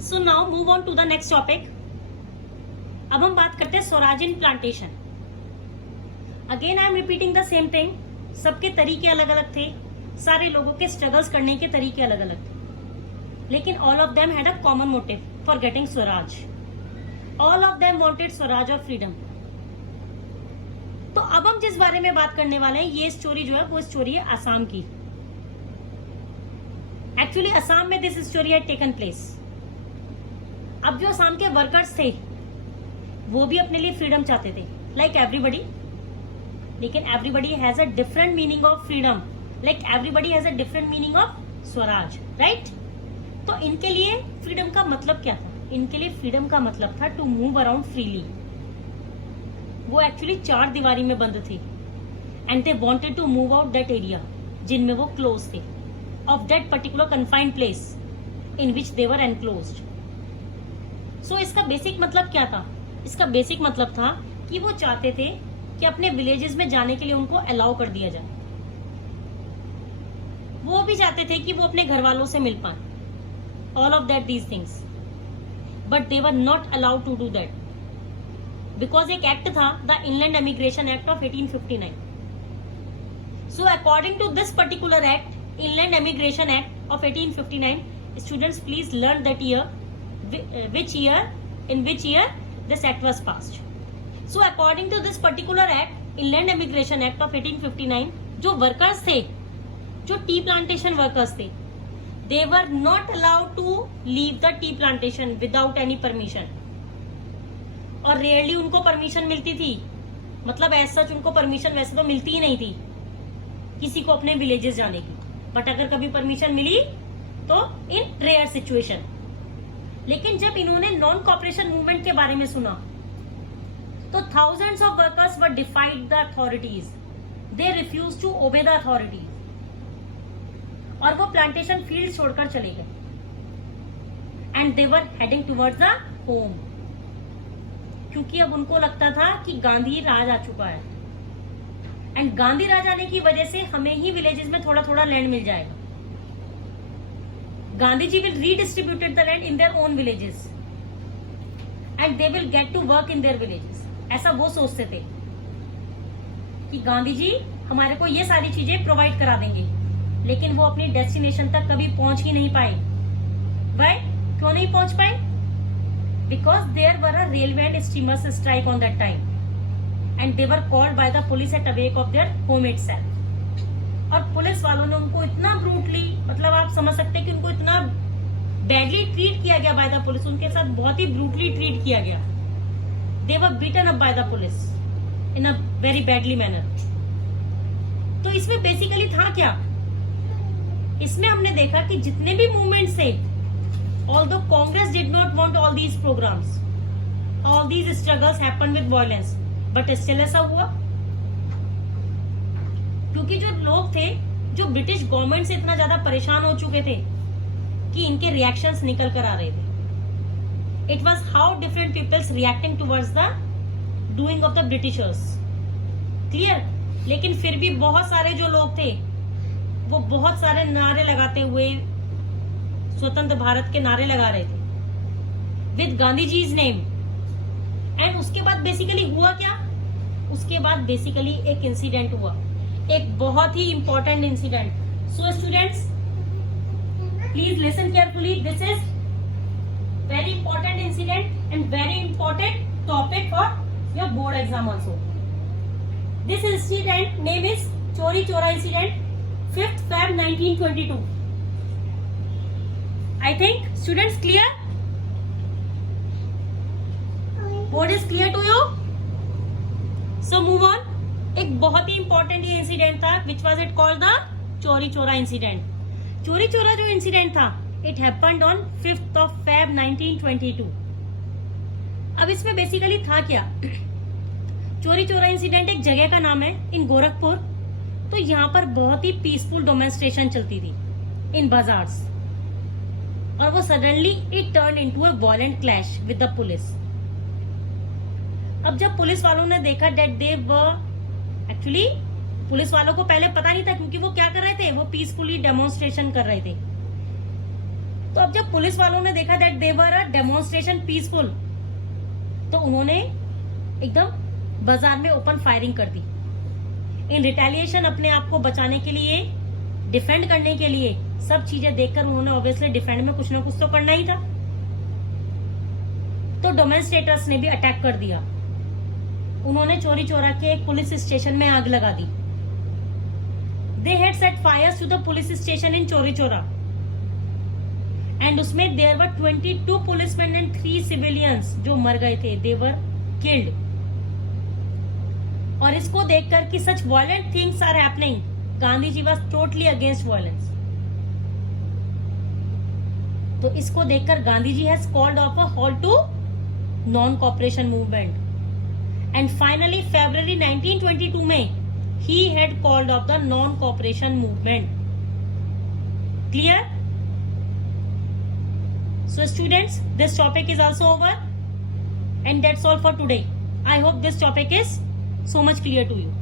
So now move on to the next topic. अब हम बात करते हैं Swaraj in plantation. Again I am repeating the same thing. सबके तरीके अलग अलग थे, सारे लोगों के स्ट्रगल्स करने के तरीके अलग अलग थे, लेकिन all of them had a common motive for getting Swaraj. All of them wanted Swaraj और फ्रीडम। तो अब हम जिस बारे में बात करने वाले हैं, ये स्टोरी जो है वो स्टोरी है असम की। एक्चुअली असम में this story had taken place. अब जो असम के वर्कर्स थे वो भी अपने लिए फ्रीडम चाहते थे, लाइक एवरीबडी, लेकिन everybody has a different meaning of freedom, like everybody has a different meaning of Swaraj, right. तो इनके लिए फ्रीडम का मतलब क्या था? इनके लिए फ्रीडम का मतलब था टू मूव अराउंड फ्रीली। वो एक्चुअली 4 दीवारी में बंद थे and they wanted to move out that area जिनमें वो क्लोज थे, off that particular confined place in which they were enclosed. So इसका बेसिक मतलब क्या था? इसका बेसिक मतलब था कि वो चाहते थे कि अपने विलेजेस में जाने के लिए उनको अलाउ कर दिया जाए। वो भी चाहते थे कि वो अपने घर वालों से मिल पाए, all of that these things, but they were not allowed to do that because एक एक्ट था, the Inland Immigration Act of 1859। So according to this particular act, Inland Immigration Act of 1859, students please learn that year, in which year this act was passed. So according to this particular act, Inland Immigration Act of 1859, जो workers थे, जो tea plantation workers थे, they were not allowed to leave the tea plantation without any permission. और rarely उनको permission मिलती थी, मतलब as such उनको permission वैसे तो मिलती ही नहीं थी किसी को अपने villages जाने की, बट अगर कभी परमिशन मिली तो इन रेयर सिचुएशन। लेकिन जब इन्होंने नॉन कॉपरेशन मूवमेंट के बारे में सुना तो thousands of workers were defied the authorities, they refuse to obey the authorities, और वो प्लांटेशन फील्ड छोड़कर चले गए and they were heading towards the home, क्योंकि अब उनको लगता था कि गांधी राज आ चुका है एंड गांधी राज आने की वजह से हमें ही विलेजेस में थोड़ा थोड़ा लैंड मिल जाएगा। Gandhi ji will redistributed the land in their own villages and they will get to work in their villages. ऐसा वो सोचते थे कि गांधी जी हमारे को ये सारी चीजें प्रोवाइड करा देंगे, लेकिन वो अपनी डेस्टिनेशन तक कभी पहुंच ही नहीं पाए। वाई? क्यों नहीं पहुंच पाए? Because there were a railway and steamers strike on that time and they were called by the police at awake of their home itself। और पुलिस वालों ने उनको इतना ब्रूटली, मतलब आप समझ सकते हैं कि उनको इतना बैडली ट्रीट किया गया बाय द पुलिस, उनके साथ बहुत ही ब्रूटली ट्रीट किया गया। They were beaten up by the police in a very badly manner. तो इसमें बेसिकली था क्या? इसमें हमने देखा कि जितने भी मूवमेंट्स थे, although Congress did not want all these programs, all these struggles happened with violence, but still ऐसा हुआ क्योंकि जो लोग थे, जो ब्रिटिश गवर्नमेंट से इतना ज्यादा परेशान हो चुके थे कि इनके रिएक्शंस निकल कर आ रहे थे। It was how different peoples reacting towards the doing of the Britishers, clear. लेकिन फिर भी बहुत सारे जो लोग थे वो बहुत सारे नारे लगाते हुए स्वतंत्र भारत के नारे लगा रहे थे विद गांधी जीज नेम। एंड उसके बाद बेसिकली हुआ क्या? उसके बाद बेसिकली एक इंसिडेंट हुआ, एक बहुत ही important incident. So students please listen carefully, this is very important incident and very important topic for your board exam also. This incident name is Chauri Chaura incident, 5th Feb 1922। I think students clear? What is clear to you? So move on. एक बहुत ही important ये incident था, which was it called the चोरी Chaura incident. चोरी चोरा जो incident था, it happened on 5th of Feb 1922। अब इसमें बेसिकली था क्या? चोरी चोरा इंसिडेंट एक जगह का नाम है इन गोरखपुर। तो यहाँ पर बहुत ही पीसफुल डेमोन्स्ट्रेशन चलती थी इन बाजार्स, और वो suddenly it turn into a violent clash with the police. अब जब पुलिस वालों ने देखा that they were actually, police वालों को पहले पता नहीं था क्योंकि वो क्या कर रहे थे, वो पीसफुली डेमोन्स्ट्रेशन कर रहे थे। तो अब जब पुलिस वालों ने देखा that they were a demonstration peaceful, तो उन्होंने एकदम बाजार में ओपन फायरिंग कर दी। इन रिटेलिएशन, अपने आप को बचाने के लिए, डिफेंड करने के लिए, सब चीजें देखकर उन्होंने ऑब्वियसली डिफेंड में कुछ ना कुछ तो करना ही था। तो डेमोन्स्ट्रेटर्स ने भी अटैक कर दिया। उन्होंने चोरी चोरा के एक पुलिस स्टेशन में आग लगा दी। They had set fires to the police station in Chauri Chaura, and उसमें there were 22 policemen and 3 civilians जो मर गए थे, दे वर किल्ड। और इसको देखकर कि such violent things are happening, Gandhi ji was totally against violence. तो इसको देखकर Gandhi ji has called off a halt to non cooperation movement, and finally February 1922 में he had called off the non-cooperation movement. Clear? So students, this topic is also over, and that's all for today. I hope this topic is so much clear to you.